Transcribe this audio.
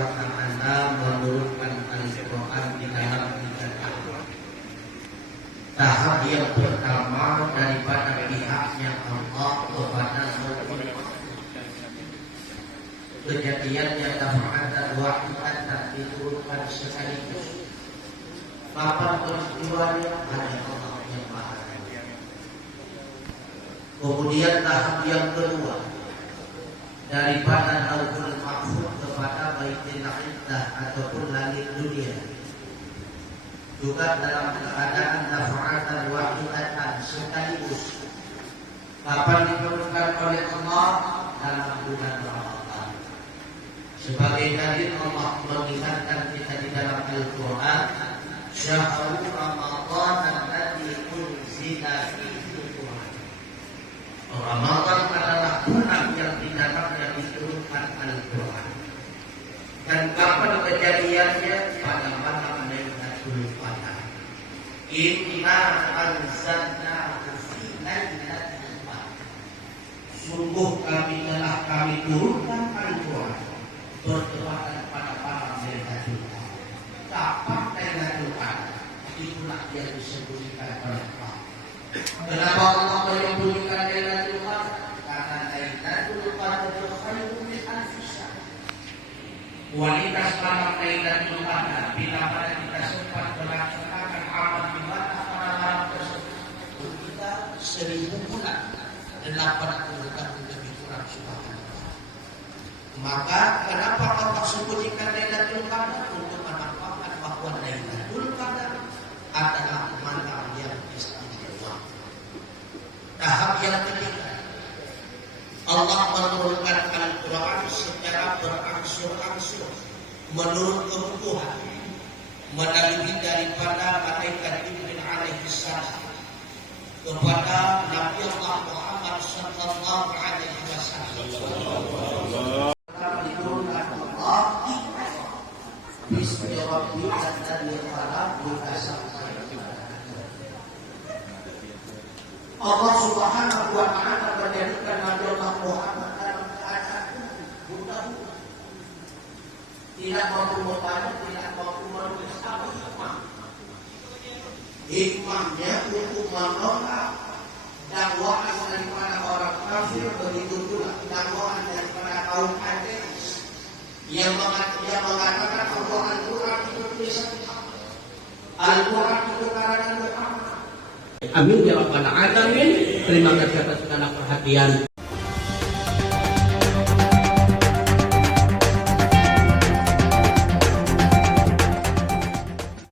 wa ta'ala menurunkan Al-Quran di dalam 3 tahap. Tahap yang pertama daripada pihaknya Allah kepada Rasul. Kejadian yang dafa'atan wahidatan diturunkan sekaligus. Kapan peristiwanya hanya Allah yang Maha. Kemudian tahap yang kedua daripada Lauhul Mahfuz kepada Baitul Izdah ataupun langit dunia, juga dalam keadaan dafa'atan wahidatan sekaligus. Kapan diturunkan oleh Allah? Dalam bulan Ramadan. Sebagai dalil Allah mengingatkan kita di dalam Al-Quran, Syahrul Ramadan alladzi unzila fihi Al-Quran. Ramadan adalah bulan yang di dalamnya diturunkan Al-Quran. Dan kapan kejadiannya? Pada malam Lailatul Qadar. Inna anzalnahu fi lailatul qadar. Sungguh kami turunkan Al-Quran bertepatan pada malam Lailatul Qadar. Kapan Lailatul Qadar? Itulah yang disebutkan oleh Allah. Kenapa Allah menyebutkan Lailatul Qadar? Karena Lailatul Qadar khairun min alfi syahr. Kualitas malam Lailatul Qadar bila mana kita sempat melaksanakan amal ibadah pada malam tersebut, kita 1000 bulan 80 tahun lebih kurang subhanallah. Maka kenapa Allah sebutkan Lailatul Qadar? Untuk menampakkan bahwa Lailatul Qadar adalah malam yang istimewa. Tahap yang ketiga, Allah menurunkan Al-Quran secara berangsur-angsur menurut kebutuhan melalui daripada malaikat Jibril alaihi salam kepada Nabi Allah Muhammad sallallahu alaihi wasallam. Diturunkan Allah Bismi Rabbika alladzi khalaq Allah Subhanahu wa ta'ala menjadikan Nabi Allah Muhammad dalam keadaan buta-buta, tidak mampu membaca, tidak mampu menulis. Apa hikmah? Hikmahnya untuk menolak dakwaan daripada orang kafir, begitu pula dakwaan daripada kaum ateis yang mengatakan bahwa Al-Quran itu tulisan Muhammad, Al-Quran itu karangan Muhammad. Amin ya rabbal alamin. Terima kasih atas segala perhatian.